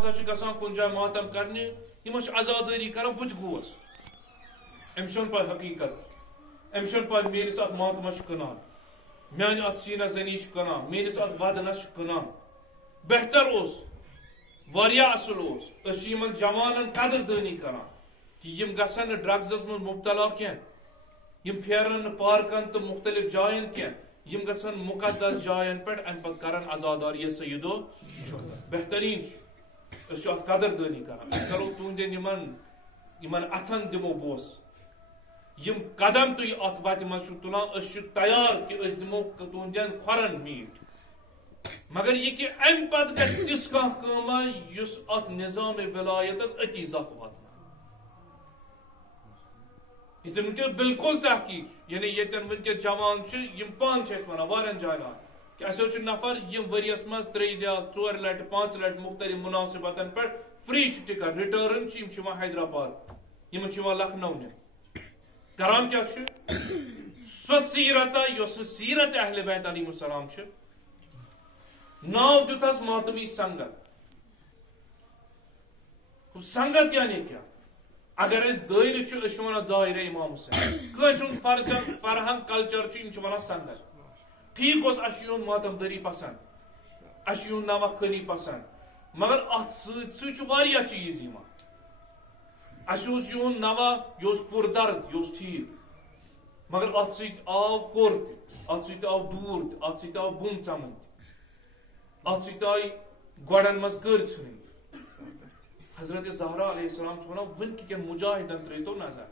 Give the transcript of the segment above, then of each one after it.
جماعت گژھان کُنہِ جایہِ ماتم کرنہِ یِمن چھِ عزادٲری کران بہٕ تہِ گوس أمِس چھُنہٕ پاے حقیٖقت أمِس چھُنہٕ پاے میٲنِس اتھ ماتمس چھُ کٕنان میانہِ اتھ سیٖنا زنی چھُ کٕنان میٲنِس اتھ ودنس چھُ کٕنان بہتر اوس واریاہ اصل اوس أسۍ چھِ یِمن جوانن قدردٲنی کران کہ یِم گژھن نہٕ ڈرگزس منٛز مبتلا کینٛہہ یِم پھیرن نہٕ پارکن تہٕ مختلف جاین کینٛہہ یِم گژھن مقدس جاین پٮ۪ٹھ امہِ پتہٕ کرن عزاداری سیدو بہتریٖن چھُ أسۍ چھِ اتھ قدردٲنی کران أسۍ کرو تُہنٛدٮ۪ن یِمن اتھن دِمو بوس یِم قدم تُہۍ اتھ وتہِ منٛز چھِو تُلان أسۍ چھِ تیار کہ أسۍ دِمو تُہنٛدٮ۪ن کھۄرن میٖٹھ مگر یہِ کہِ امہِ پتہٕ گژھِ تِژھ کانٛہہ کٲما یُس اتھ نظام ولایتس أتی زکھ واتناوِ ییٚتٮ۪ن ونکیٚس بالکل تحقیٖق یعنی ییٚتٮ۪ن ونکیٚس جوان چھِ یِم پانہٕ چھِ أسۍ ونان واریاہن جاین کہ اَسہِ حظ چھُ نفر یِم ؤریس منٛز 3 یا 4 لٹہِ 5 لٹہِ مختلف مُناسبتن پٮ۪ٹھ فری چھُ ٹکٹ رِٹٲرن چھِ یِم چھِ یِوان حیدرآباد یِمن چھُ یِوان لکھنؤ نِنہٕ کران کیٛاہ چھُ سۄ سیٖرتا یۄس نہٕ سیٖرت اہلِ بیت علیہم السلام چھِ ناو دیُتہس ماتمی سنگت سنگت یعنی کیٛاہ اگر أسۍ دٲیرٕ چھِ أسۍ چھِ ونان دایرٕ امام حُسین کٲنٛسہِ ہُنٛد فرہنگ کلچر چھُ یِم چھِ ونان سنگت ٹھیٖک اوس اَسہِ چھُ یِہُنٛد ماتم دٲری پسنٛد اَسہِ چھُ یِہُنٛد نوا خٲنی پسنٛد مگر اتھ سۭتۍ سۭتۍ چھُ واریاہ چیٖز یِوان اَسہِ اوس یِہُنٛد نوا یہِ اوس پُردرد یہِ اوس ٹھیٖک مگر اتھ سۭتۍ آو کوٚر تہِ اتھ سۭتۍ آو دوٗر تہِ اتھ سۭتۍ آو بُم ژمٕنۍ تہِ اتھ سۭتۍ آیہِ گۄڈن منٛز کٔرۍ ژھٕنٕنۍ حضرت زہرا علیہ السلام چھُ ونان وٕنکہِ کٮ۪ن مُجاہدن ترٲیتو نظر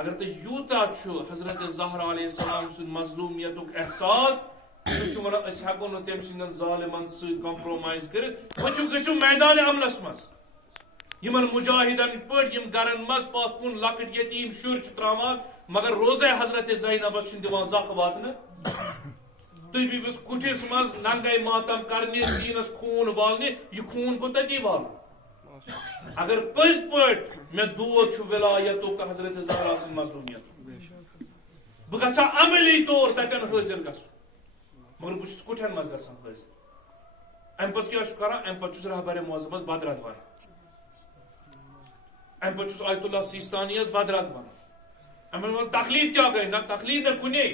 اگر تۄہہِ یوٗتاہ چھُ حضرت زہرا علیہ السلام سُنٛد مظلوٗمیتُک احساس تُہۍ چھِو ونان أسۍ ہٮ۪کو نہٕ تٔمۍ سٕنٛدٮ۪ن ظالمن سۭتۍ کمپرومایز کٔرِتھ ؤتھِو گٔژھِو میدانِ عملس منٛز یِمن مُجاہدن پٲٹھۍ یِم گرن منٛز پتھ کُن لۄکٕٹۍ یتیٖم شُرۍ چھِ تراوان مگر روزے حضرت زینبس چھِنہٕ دِوان زکھ واتنہٕ تُہۍ بِہِوِس کُٹھِس منٛز ننگے ماتم کرنہِ سیٖنس خوٗن والنہِ یہِ خوٗن گوٚو تٔتی والُن اگر پٔزۍ پٲٹھۍ مےٚ دود چھُ ولایتُک حضرت زہرا سٕنٛز مظلوٗمیت بہٕ گژھٕ ہا عملی طور تتٮ۪ن حٲضِر گژھُن مگر بہٕ چھُس کُٹھٮ۪ن منٛز گژھان حٲضِر امہِ پتہٕ کیٛاہ چھُ کران امہِ پتہٕ چھُس رہبرِ معظمس بدرد ونان امہِ پتہٕ چھُس آیت اللہ سیستانیس بدرد ونان امہِ پتہٕ تقلیٖد کیٛاہ گٔے نہ تقلیٖد نہ کُنے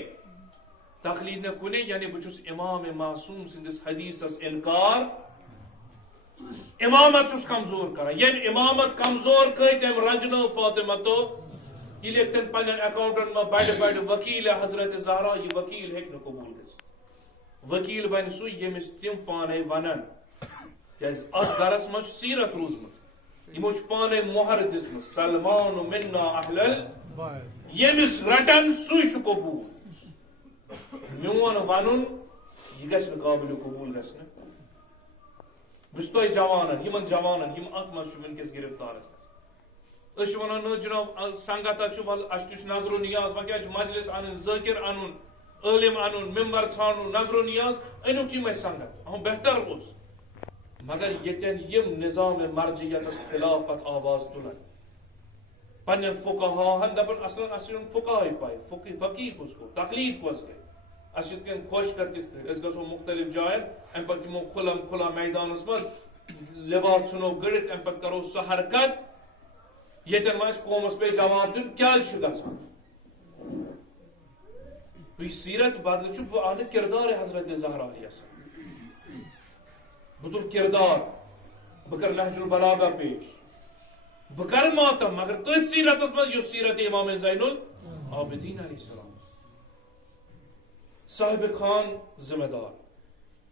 تقلیٖد نہ کُنے یعنی بہٕ چھُس امام معصوٗم سٕنٛدِس حدیثس انکار امامت چھُس کمزور کران ییٚمۍ امامت کمزور کٔرۍ تٔمۍ رنجنٲو فاطمتو یہِ لیکھتن پننٮ۪ن اکاؤنٹن منٛز بڑِ بڑِ وکیٖل حضرت زہرا یہِ وکیٖل ہیٚکہِ نہٕ قبوٗل گٔژھِتھ وکیٖل بنہِ سُے ییٚمِس تِم پانے ونن کیٛازِ اتھ گرس منٛز چھُ سیٖرت روٗزمٕژ یِمو چھُ پانے مۄہر دِژمٕژ سلمان منا اہل ییٚمِس رٹن سُے چھُ قبوٗل میون ونُن یہِ گژھِ نہٕ قابلِ قبوٗل گژھنہٕ بہٕ چھُس تۄہہِ جوانن یِمن جوانن یِم اتھ منٛز چھِ ؤنکیٚس گرفتارس گژھان أسۍ چھِ ونان نہ جناب سنگت چھُ ول اسہِ تہِ چھُ نظر و نیاز وۄنۍ کیٛاہ چھُ مجلس انٕنۍ ذٲکر انُن عٲلم انُن ممبر ژھانڈُن نظر و نیاز أنِو یِمے سنگت بہتر اوس مگر ییٚتٮ۪ن یِم نظام مرجعیتس خلاف پتہٕ آواز تُلن پننٮ۪ن فقہاہن دپن اصل فقہے پاے فقیہ کُس گوٚو تقلیٖد کۄس گٔے اَسہِ یِتھ کٔنۍ خۄش کر تِتھ کٔنۍ أسۍ گژھو مختلف جاین امہِ پتہٕ دِمو کھُلم کھُلا میدانس منٛز لباس ژھٕنو گٔڑِتھ امہِ پتہٕ کرو سۄ حرکت ییٚتٮ۪ن وۄنۍ اَسہِ قومس پیٚیہِ جواب دیُن کیٛازِ چھُ گژھان تُہۍ سیٖرت بدلہٕ چھُ بہٕ انہٕ کردار حضرت زہرا علیہ السلام بہٕ تُلہٕ کردار بہٕ کرٕ نہج البلاغہ پیش بہٕ کرٕ ماتم مگر تٔتھۍ سیٖرتس منٛز یُس سیٖرت امام زین العابدین علیہ السلام صاحب خان ذمہ دار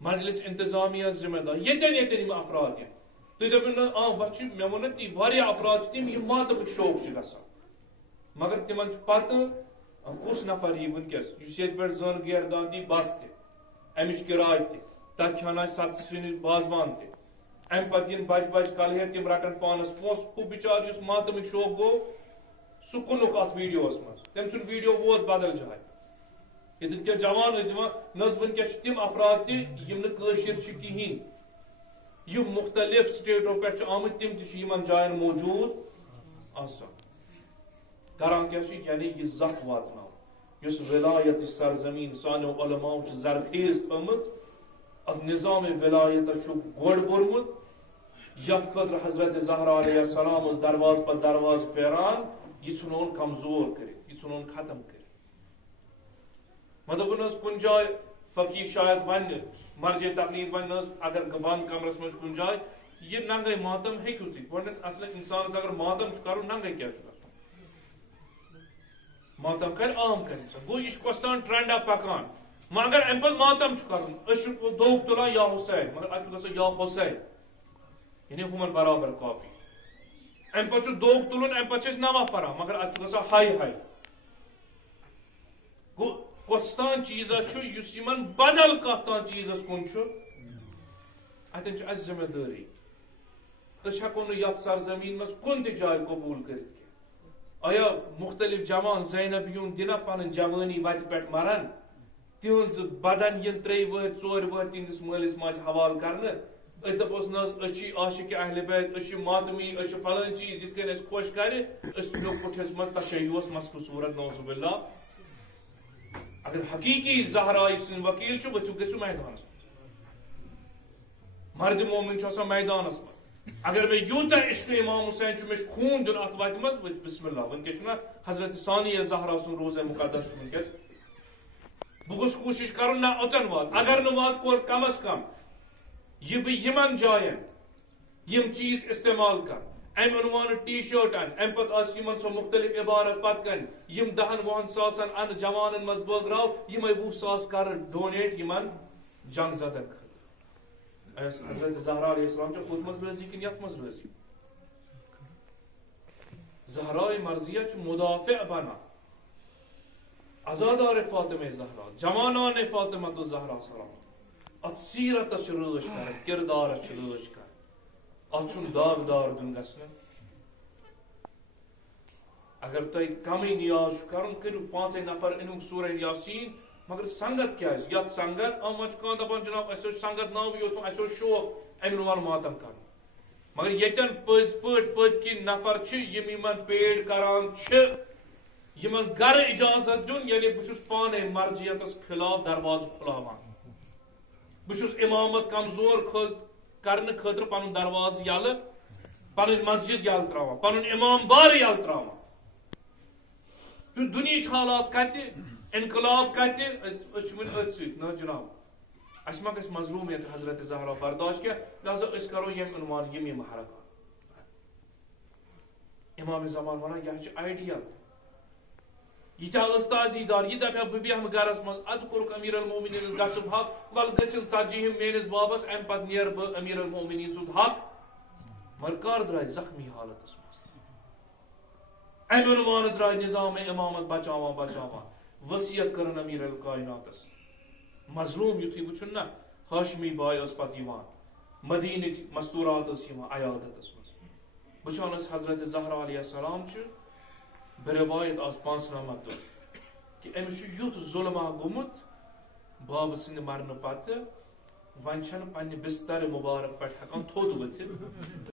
مجلس انتظامیہ ذمہ دار ییٚتٮ۪ن یِم افراد یِن تُہۍ دٔپِو نہ وۄنۍ چھِ مےٚ ووٚن نہ تی واریاہ افراد چھِ تِم یِم ماتمٕکۍ شوق چھِ گژھان مگر تِمن چھُ پتہٕ کُس نفر یی ؤنکیٚس یُس ییٚتہِ پٮ۪ٹھ زٲن گیردان دی بس تہِ امِچ کِراے تہِ تتھ کھٮ۪نایہِ ستہٕ سِنِچ وازوان تہِ امہِ پتہٕ یِن بجہِ بجہِ کلہٕ تِم رٹن پانس پونٛسہٕ ہُہ بِچارٕ یُس ماتمٕکۍ شوق گوٚو سُہ کُنُکھ اتھ ویڈیوس منٛز تٔمۍ سُنٛد ویڈیو ووت بدل جایہِ ییٚتٮ۪ن کیٛاہ جوان ٲسۍ دِوان نہ حظ ؤنکیٚس چھِ تِم افراد تہِ یِم نہٕ کٲشِر چھِ کِہیٖنۍ یِم مختلف سٹیٹو پٮ۪ٹھ چھِ آمٕتۍ تِم تہِ چھِ یِمن جاین موجوٗد آسان کران کیٛاہ چھِ یعنی یہِ زکھ واتناوان یُس ولایتٕچ سرزمیٖن سانیو علماو چھِ زرخیز تھٲومٕژ اتھ نظام ولایتس چھُ گۄڈ بوٚرمُت یتھ خاطر حضرت زہرا علیہ السلام اس درواز پر درواز پھیران یہ ژھنون کمزور کرت یہ ژھنون ختم کرت مطلب کن جائے فقیر شاید ون مرجع تقلید ون اگر بند کمرس من کن جائے یہ ننگے ماتم ہیکو تھی گۄڈنیتھ اصل انسانس اگر ماتم کرن ننگے کیا ماتم کر عام کر گو یہ کۄستان ٹرینڈا پکان مگر ام پتہ ماتم کرن دوگ تلان یا حسین مگر اتھ گژھان یا حسین یعنی ہمن برابر کاپی ام پتہ دوگ تلن ام پتہ نوا پران مگر اتھ گژھان ہائی ہائی گو کۄستان چیزا اس یمن بدل کتان چیزس کن اتن اس ذمہ داری اس ہیکو نہ یتھ سرزمین مز کن تہ جائے قبول کرت آیا مختلف جوان زینب یون دنا پن جوانی وت پہ مران تہذ بدن ین ترے ور ژور ور تہندس مالس ماج حوالہ کرنے اس دپوس نہ عاشق اہل بیت اس ماتمی اس فلان چیز یت کن اس خوش کرے اس لوگ پٹھس مز تشیعس مسل صورت نوز باللہ اگر حقیقی زہرا سن وکیل چھ ورتو گژھو میدانس مرد مومن چھ آسان میدانس مز اگر میں یوتا عشق امام حسین چھ مش خون دن ات وت مز بسم اللہ ونکس چھنا حضرت ثانیہ زہرا سن روزہ مقدس ونکس بہ گوس کوشش کرن نہ اوتن وات اگر نہ وات کور کم از کم یہ بہ یمن جائن یم چیز استعمال کر ام عنوان ٹی شرٹ ان ام پت آس یمن سو مختلف عبارت پت کن یم 10 ساسن ان جوانن مز بٲگراو یمے 20 ساس کر ڈونیٹ یمن جنگ زدن خاطر حضرت زہرا علیہ السلام چھ خود مز رضی کن یت مز رضی زہرا مرضیہ چھ مدافع بنا ازادار فاطمہ زہرا جوانان فاطمہ تو زہرا سلام ات سیرت چھ رٲچھ کر کردار چھ رٲچھ کر ات چھن داغدار دن گژھن اگر تہ کمی نیاز کرن کرو 5 نفر انک سورہ یاسین مگر سنگت کیا یت سنگت ام چھ کان دپان جناب اس سنگت ناو یوت اس شوق امن ماتم کر مگر یتن پز پٹ کی نفر چھ یم یمن پیڑ کران چھ یمن گر اجازت دن یعنی بہس پانے مرجیتس خلاف درواز کھلاوان بہس امامت کمزور کرنے خاطر پن درواز یل پن مسجد یل تراوان پن امام بار یل تراوان دنیچ حالات کت انقلاب کت ون ات ست نا جناب اس ما گژھِ مظلومیت حضرت زہرا برداشت کیا لہذا اس کرو یم عنوان یم حرکات امام زمان ونان یہ آئیڈیل یہ تازی دار یہ دپیا بہ بیہم گرس مز اد کورک امیر المومنین گسب حق ول گژھن ژتجی میانس بابس ام پتہ نیر بہ امیر المومنین سند حق مگر کر درائے زخمی حالت مز ام عنوان درائے نظام امامت بچاوان وصیت کرن امیر الکائنات مظلوم یتھی وچھن نا ہاشمی بائے اس پتہ یوان مدینہ مستورات اس یوان عیادت مز وچھان اس حضرت زہرا علیہ السلام چھ بروایت آس 5 کہ امس یوت ظلم گومت باب سند مرن پتہ ون چھن پنہ بستر مبارک پہ ہکان تھوٚد ؤتھِتھ